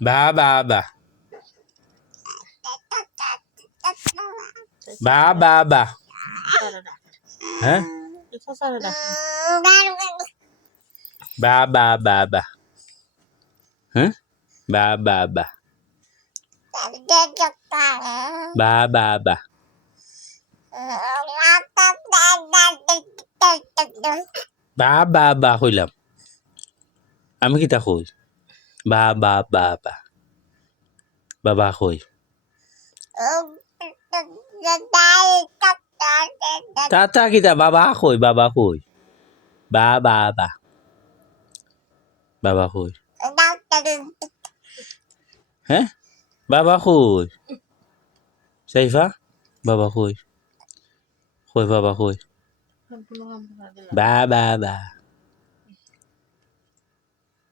বা বা বা বা বা বা হ্যাঁ বা বা বা বা হ্যাঁ বা বা বা বা বা বা বা বা বা কইলাম আমি কিতা কই বা বা বা বা বাবা কই তা কিতা বাবা কই বাবা কই বা বা বা বাবা কই হ্যাঁ বাবা কই সাইফা বাবা কই কই বাবা কই বা বা বা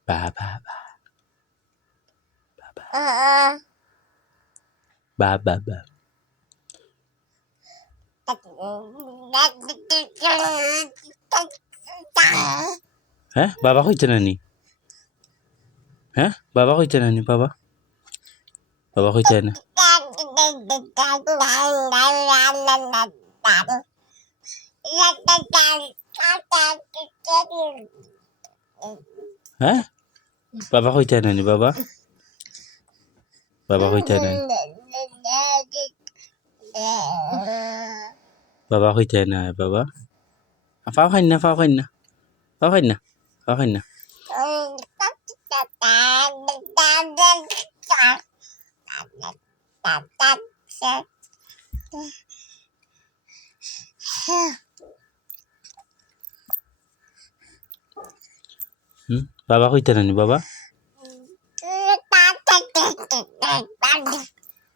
বা বা বা বা বা বা হ্যাঁ বাবা কইতে নানি হ্যাঁ বাবা কইতে নানি বাবা বাবা কইতে না হ্যাঁ বাবা কইতে নানি বাবা বাবা কইতে নানি বাবা কইতে না বাবা ফাও খাই না ফাও খাই না ফাও খাই না ফাও খাই না বাবা কইতে নানি বাবা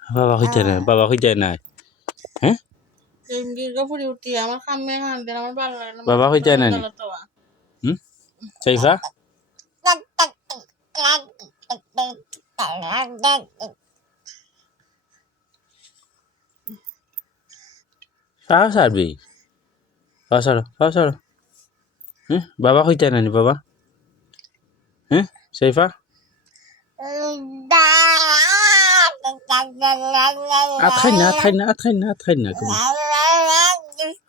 বাবা কইতে না বাবা কইতে না হ্যাঁ বাবা কইতে নানি সাইফা ফাও সারবি ফাও সারো বাবা কইতে নানি বাবা সাইফা আত খাই না আত খাই না আত খাই না আত খাই না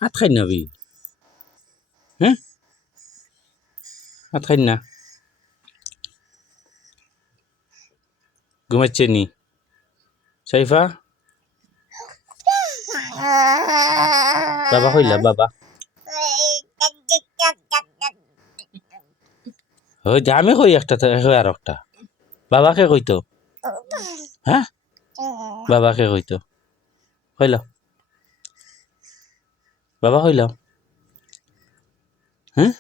আত খাই না বি আত খাই না ঘুমাচ্ছে নি সাইফা বাবা কইলা বাবা ওই যে আমি কই একটা আর একটা বাবাকে কইতো হ্যাঁ বাবাকে কইতো কইলাম বাবা কইলাম হ্যাঁ